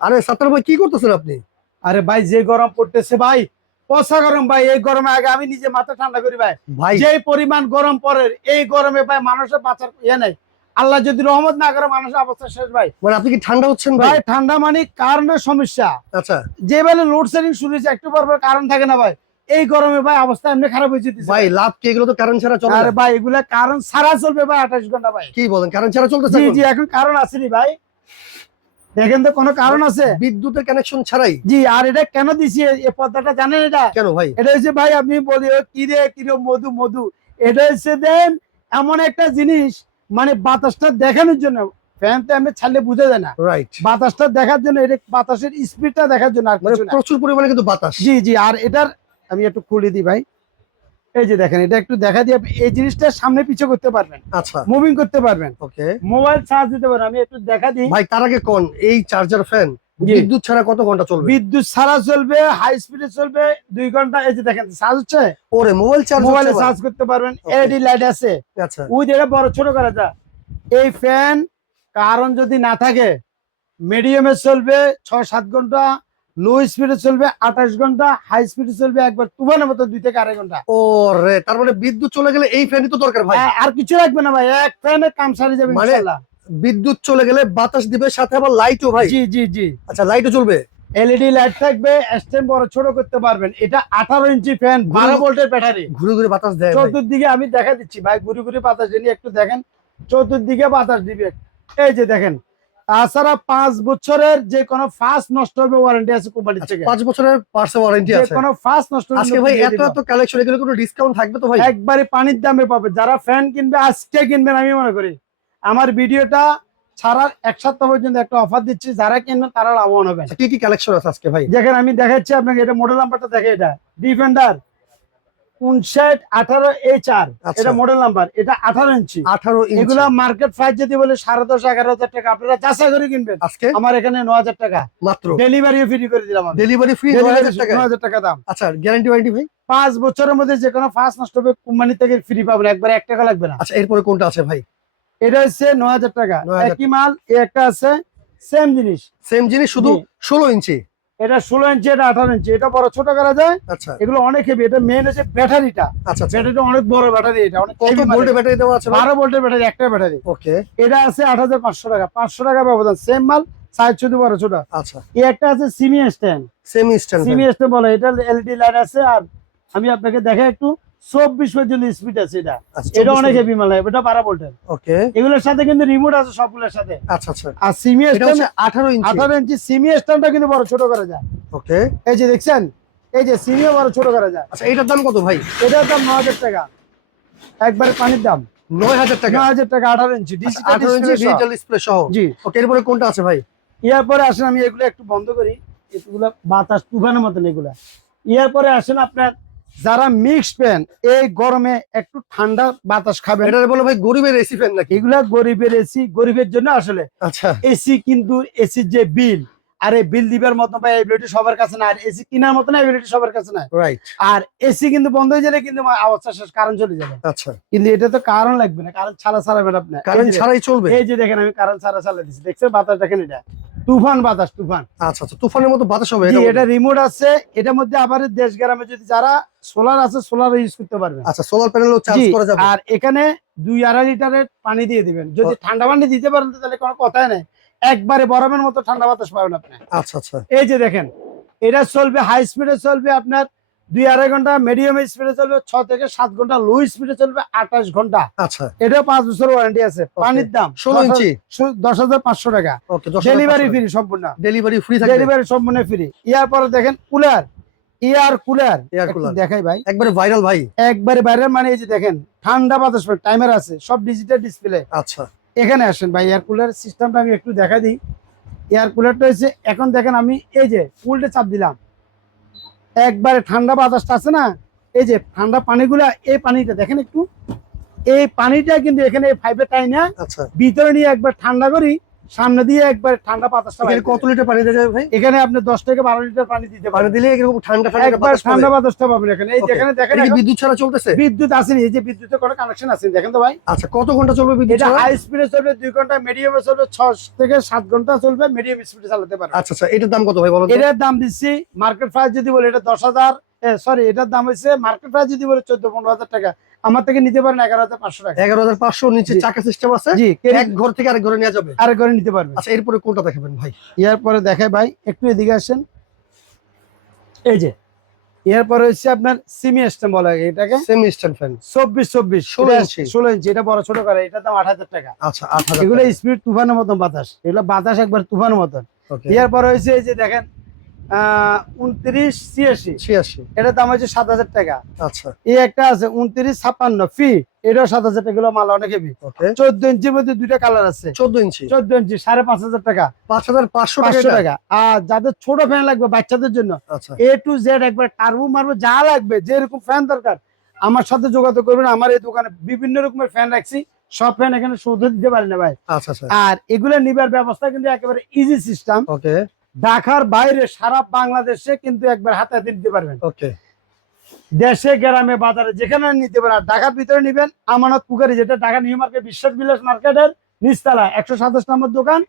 আরে সাত্তার ভাই কি করতেছেন আপনি? আরে ভাই যে গরম পড়তেছে ভাই, পচা গরম ভাই। এই গরমে আগে আমি নিজে মাথা ঠান্ডা করি ভাই। ভাই যে পরিমাণ গরম পড়ে এই গরমে ভাই মানুষের বাঁচার ইয়ে নাই। আল্লাহ যদি রহমত না করে মানুষের অবস্থা শেষ ভাই। মানে আপনি কি ঠান্ডা হচ্ছেন ভাই? ভাই ঠান্ডা মানে কারণের সমস্যা। আচ্ছা যে বেলে লোডশেডিং শুরু হয়েছে একটু পর পর কারণ থাকে না ভাই। এই গরমে ভাই অবস্থা এমনি খারাপ হয়ে যেতেছে ভাই লাভ কি, এগুলো তো কারেন্ট ছাড়া চলে আরে না। ভাই এগুলা কারণ ছাড়া চলবে ভাই 28 ঘন্টা ভাই। কি বলেন, কারেন্ট ছাড়া চলতেছে জি এখন? জি এখন কারণ আসেনি ভাই, দেখেন তো কোনো কারণ আছে? বিদ্যুতের কানেকশন ছাড়াই? জি। আর এটা কেন দিছি এই পদ্মাটা জানেন? এটা কেন ভাই? এটা হচ্ছে ভাই আপনি বলি কিরে মধু মধু, এটা হচ্ছে দেন এমন একটা জিনিস মানে বাতাসটা দেখানোর জন্য। ফ্যান তো এমনি ছাড়লে বোঝা যায় না, রাইট, বাতাসটা দেখার জন্য, এটা বাতাসের স্পিডটা দেখার জন্য আর মানে কিছু না। প্রচুর পরিমাণে কিন্তু বাতাস। জি জি। আর এটার আমি একটু খুলে দিই ভাই। এই যে দেখেন এটা একটু দেখা দিয়ে এই জিনিসটা সামনে পিছে করতে পারবেন, আচ্ছা মুভিং করতে পারবেন, ওকে মোবাইল চার্জ দিতে পারবেন। আমি একটু দেখা দিই ভাই, তার আগে কোন এই চার্জার ফ্যান জি। বিদ্যুৎ ছাড়া কত ঘন্টা চলবে? বিদ্যুৎ ছাড়া চলবে, হাই স্পিডে চলবে 2 ঘন্টা। এই যে দেখেন চার্জ হচ্ছে, ওরে মোবাইল চার্জ মোবাইলে হচ্ছে? চার্জ করতে পারবেন। Okay. এলইডি লাইট আছে, আচ্ছা উইথ এটা বড় ছোট করা যায়। এই ফ্যান কারণ যদি না থাকে মিডিয়ামে চলবে 6-7 ঘন্টা, লো স্পিডে চলবে 28 ঘন্টা, হাই স্পিডে চলবে একবার তুফানের মতো 2 থেকে 2.5 ঘন্টা। ওরে, তার মানে বিদ্যুৎ চলে গেলে এই ফ্যানই তো দরকার ভাই। আর কিছু লাগবে না ভাই, এক ফ্যানে কাম সারি যাবে মানে ইনশাআল্লাহ। বিদ্যুৎ চলে গেলে বাতাস দিবে, সাথে আবার লাইটও ভাই? জি জি জি। আচ্ছা লাইটও চলবে? এলইডি লাইট থাকবে, স্ট্যান্ড বড় ছোট করতে পারবেন। এটা 18 ইঞ্চি ফ্যান, 12 ভোল্টের ব্যাটারি। ঘুরে ঘুরে বাতাস দেয় ভাই? চতুর্দিকে আমি দেখা দিচ্ছি ভাই, ঘুরে ঘুরে বাতাস দিয়ে একটু দেখেন, চতুর্দিকে বাতাস দিবে। এই যে দেখেন, তাছাড়া 5 বছরের যে কোনো ফাস্ট নষ্ট হবে ওয়ারেন্টি আছে কোম্পানি থেকে। 5 বছরের পার্সে ওয়ারেন্টি যে আছে? কোনো ফাস্ট নষ্ট হলে আজকে ভাই দিয়ে এত দিব। এত কালেকশন, এগুলো কোনো ডিসকাউন্ট থাকবে তো ভাই? একবারে পানির দামে পাবে। যারা ফ্যান কিনবে আজকে কিনবেন, আমি মনে করি আমার ভিডিওটা ছাড়ার 1 সপ্তাহ পর্যন্ত একটা অফার দিচ্ছি, যারা কিনবেন তারা লাভবান হবেন। আচ্ছা, কি কি কালেকশন আছে আজকে ভাই? দেখেন আমি দেখাচ্ছি আপনাকে, এটা মডেল নাম্বারটা দেখে, এটা ডিফেন্ডার 5918HR, আচ্ছা। এটা মডেল নাম্বার, এটা 18 ইঞ্চি। 18 ইঞ্চি? এগুলা মার্কেট প্রাইস যদি বলে 10,500-11,000 টাকা, আপনারা যাচাই করে কিনবেন। আজকে আমার এখানে 9,000 টাকা মাত্র ডেলিভারিও ফ্রি করে দিলাম আমি। Delivery free? 9000 টাকা? 9,000 টাকা দাম। আচ্ছা, গ্যারান্টি ওয়ারেন্টি ভাই? 5 বছরের মধ্যে যে কোনো ফাস্ট নষ্ট হবে কোম্পানি থেকে ফ্রি পাবেন, একবার 1 টাকা লাগবে না। আচ্ছা, এরপরে কোনটা আছে ভাই? এটা হচ্ছে 9,000 টাকা। 9,000 একই মাল, এই একটা আছে সেম জিনিস, সেম জিনিস, শুধু জি। 16 ইঞ্চি? এটা 16 ইঞ্চি, এটা 18 ইঞ্চি। এটা বড় ছোট করা যায়, আচ্ছা এগুলো অনেক হেভি। এটা মেন হচ্ছে ব্যাটারিটা, আচ্ছা আচ্ছা। ব্যাটারিটা অনেক বড় ব্যাটারি, এটা অনেক কত ভোল্টের ব্যাটারি দেওয়া আছে ভাই? 12 ভোল্টের ব্যাটারি, একটা ব্যাটারি। ওকে এটা আছে 8,500 টাকা, 500 টাকা ব্যবধান, সেম মাল, সাইজ শুধু বড় ছোট। আচ্ছা, এই একটা আছে Simi stand, same stand? Simi stand বলে, এটা এলইডি লাইট আছে। আর আমি আপনাকে দেখাই একটু, 24 পর্যন্ত স্পিড আছে এটা। আচ্ছা, এটা 24 অনেক হেভি মাল, এটা 12 ভোল্টের। ওকে এগুলোর সাথে কিন্তু রিমোট আছে সবগুলোর সাথে। আচ্ছা আচ্ছা। আর সিমি এটা স্ট্যান্ড হচ্ছে 18 ইঞ্চি? 18 ইঞ্চি সিমি স্ট্যান্ডটা কিন্তু বড় ছোট করা যায়। ওকে এই যে দেখছেন, এই যে সিমিও বড় ছোট করা যায়। আচ্ছা, এটার দাম কত ভাই? এটার দাম 9,000 টাকা, একবারে পানির দাম। 9000 টাকা? 9,000 টাকা, 18 ইঞ্চি আচ্ছা, 18 ইঞ্চি ডিজিটাল ডিসপ্লে সহ? জি। ওকে, এরপরে কোনটা আছে ভাই? ইয়ার পরে আসেন, আমি এগুলো একটু বন্ধ করি, এগুলো বাতাস তুফানের মতন এগুলা। ইয়ার পরে আসেন আপনার যারা মিক্স ফ্যান, এই গরমে একটু ঠান্ডা বাতাস খাবেন, এটা বলো ভাই গরিবের এসি ফ্যান নাকি? এগুলা গরিবের এসি, গরিবের জন্য আসলে আচ্ছা এসি। কিন্তু এসির যে বিল, আর এই বিল দিবার মতো ভাই এবিলিটি সবার কাছে না, আর এসি কেনার মতো না এবিলিটি সবার কাছে না। রাইট। আর এসি কিন্তু বন্ধ হয়ে গেলে কিন্তু অবস্থা শেষ, কারণ চলে যাবে। আচ্ছা, কিন্তু এটা তো কারণ লাগবে না, কারণ ছাড়া চালাবেন আপনি। কারেন্ট ছাড়াই চলবে? এই যে দেখেন আমি কারণ ছাড়া চালাই দিচ্ছি, দেখছেন বাতাস দেখেন, এটা তুফান বাতাস, তুফান। আচ্ছা আচ্ছা, তুফানের মতো বাতাস হবে? জি, এটা রিমোট আছে। এটার মধ্যে আবার দেশ গ্রামে যদি যারা সোলার আছে, সোলার ইউজ করতে পারবেন। আচ্ছা, সোলার প্যানেলও চার্জ জি, করা যাবে? আর এখানে 2-2.5 লিটারের পানি দিয়ে দিবেন। যদি ঠান্ডা পানি দিতে পারেন তাহলে কোনো কথাই নেই, একবারে বরফের মতো ঠান্ডা বাতাস পাবেন আপনি। আচ্ছা আচ্ছা। এই যে দেখেন, এটা চলবে হাই স্পিডে চলবে আপনার 2-2.5 ঘন্টা, মিডিয়াম স্পিডে চলবে 6 থেকে 7 ঘন্টা, লো স্পিডে চলবে 28 ঘন্টা। আচ্ছা, এটা 5 বছর ওয়ারেন্টি আছে। পানির দাম 16 ইঞ্চি? 10,500 টাকা। ওকে, ডেলিভারি ফ্রি সম্পূর্ণ, ডেলিভারি ফ্রি থাকবে? ডেলিভারি সম্পূর্ণ ফ্রি। ইয়ার পরে দেখেন cooler, air cooler, air cooler দেখাই ভাই, একবারে ভাইরাল ভাই? একবারে বাইরে, মানে এই যে দেখেন ঠান্ডা বাতাস, টাইমার আছে, সব ডিজিটাল ডিসপ্লে। আচ্ছা এখানে আসেন ভাই, এয়ার কুলার সিস্টেমটা আমি একটু দেখা দিই। এয়ার কুলারটা হচ্ছে, এখন দেখেন আমি এই যে উল্টে চাপ দিলাম, একবারে ঠান্ডা বাতাসটা আছে না, এই যে ঠান্ডা পানিগুলা, এই পানিটা দেখেন একটু, এই পানিটা কিন্তু এখানে এই পাইপে টাই না, আচ্ছা ভিতরে নিয়ে একবার ঠান্ডা করি, সামনে দিয়ে একবার ঠান্ডা বাতাসটা এখানে বাইরে কত লিটার পানি দেওয়া যাবে ভাই? এখানে আপনি 10 থেকে 12 লিটার পানি দিতে পানি পারেন, দিলে এরকম ঠান্ডা ঠান্ডা একবার বাতাস ঠান্ডা পাবে। বাতাসটা পাবেন এখানে। এই Okay. যেখানে দেখেন এটা কি এখন বিদ্যুৎ ছাড়া চলতেছে? বিদ্যুৎ আসেনি, এই যে বিদ্যুতের কোনো কানেকশন আছে দেখেন তো ভাই। আচ্ছা, কত ঘন্টা চলবে বিদ্যুৎ এটা ছাড়া? হাই স্পিডে চলবে 2 ঘন্টা, মিডিয়ামে চলবে 6 থেকে 7 ঘন্টা চলবে, মিডিয়াম স্পিডে চালাতে পারবে। আচ্ছা আচ্ছা, এটার দাম কত ভাই বলেন তো? এটার দাম দিচ্ছি মার্কেট প্রাইস যদি বলি এটা 10,000, সরি এটার দাম হচ্ছে মার্কেট প্রাইস যদি বলি 14-15,000 টাকা, আমার থেকে নিতে পারেন 11,500 টাকা। 11,500 নিচে জি। চাকা সিস্টেম আছে, জি, এক ঘর থেকে আরেক ঘরে নেওয়া যাবে। আর করে নিতে পারবেন। আচ্ছা, এরপরে কোনটা দেখাবেন ভাই? এরপরে দেখাই ভাই, একটু এদিকে আসেন। এই যে এরপরে হচ্ছে আপনার সিমি স্টেম বলা হয় এটাকে, সেমি স্ট্যান্ড ফ্যান। 24 16 ইঞ্চি। 16 ইঞ্চি, এটা বড় ছোট করে, এটার দাম 8,000 টাকা। আচ্ছা, 8,000 এগুলো স্পিড তুফানের মতন বাতাস, এগুলো বাতাস একবার তুফানের মতন। ওকে। এরপরে হচ্ছে এই যে দেখেন 29-86, 86। এটার দাম হচ্ছে 7,000 টাকা। আচ্ছা, এই একটা আছে 29-56 ফি, এটাও 7,000 টাকা, এগুলো মাল অনেক হেভি। ওকে। 14 ইঞ্চির মধ্যে দুইটা কালার আছে, 14 ইঞ্চি 14 ইঞ্চি 5,500 টাকা, 5,500 টাকা 500 এটা? টাকা। আর যাদের ছোট ফ্যান লাগবে বাচ্চাদের জন্য আচ্ছা, A to Z একবার টার্বো মারবো যা লাগবে, যেরকম ফ্যান দরকার আমার সাথে যোগাযোগ করবেন। আমার এই দোকানে বিভিন্ন রকমের ফ্যান রাখছি, সব ফ্যান এখানে শোধ দিতে পারি না ভাই। আচ্ছা আচ্ছা, আর এগুলো নিবার ব্যবস্থা কিন্তু একেবারে ইজি সিস্টেম। ওকে ঢাকার বাইরে সারা বাংলাদেশে কিন্তু একবার হাতে হাতে নিতে পারবেন, ওকে। দেশে গ্রামে বাজারে যেখানে নিতে পারেন। আর ঢাকার ভিতরে নিবেন আমানত পুকারি, যেটা ঢাকা নিউ মার্কেট বিশ্বাস বিলাস মার্কেটের নিচতলা 127 নম্বর দোকান।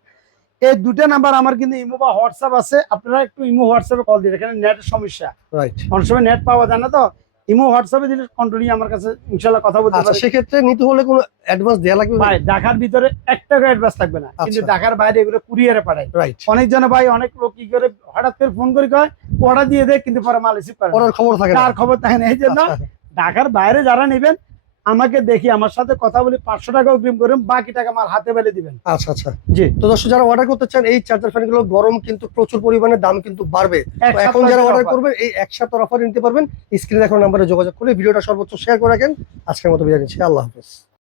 এই দুটো নাম্বার আমার কিন্তু ইমো বা হোয়াটসঅ্যাপ আছে, আপনারা একটু ইমো হোয়াটসঅ্যাপে কল দিন, এখানে নেটের সমস্যা, রাইট। অনেক সময় নেট পাওয়া যায় না, তো ইমো হোয়াটসঅ্যাপে দিলে কন্ট্রোলি আমার কাছে ইনশাল্লাহ কথা বলতে আচ্ছা, পারি। সেক্ষেত্রে নিতে হলে কোনো অ্যাডভান্স দেওয়া লাগবে ভাই ঢাকার ভিতরে 1 টাকা অ্যাডভান্স থাকবে না, কিন্তু আচ্ছা। ঢাকার বাইরে এগুলো কুরিয়ারে পাঠায়। রাইট। অনেক জন ভাই, অনেক লোক কি করে হঠাৎ করে ফোন করে কয় অর্ডার দিয়ে দেয়, কিন্তু পরে মাল রিসিভ করে না। পরের খবর থাকে না। তার খবর থাকে না। এই জন্য আচ্ছা, ঢাকার বাইরে যারা নেবেন আমাকে দেখি, আমার সাথে কথা বলি, 500 টাকা অগ্রিম করুন, বাকি টাকা মাল হাতে পেলে দিবেন। আচ্ছা আচ্ছা। জি, তো দর্শক, যারা অর্ডার করতে চান এই চার্জার ফ্যান গুলো, গরম কিন্তু প্রচুর পরিমাণে, দাম কিন্তু বাড়বে। এক তো এখন সপ্তাহের যারা অর্ডার offer। করবেন এই এক সপ্তাহের অফার নিতে পারবেন। স্ক্রিনে এখন নাম্বারে যোগাযোগ করে ভিডিওটা সর্বোচ্চ শেয়ার করে রাখেন। আজকের মতো বিদায় নিচ্ছি, আল্লাহ হাফেজ।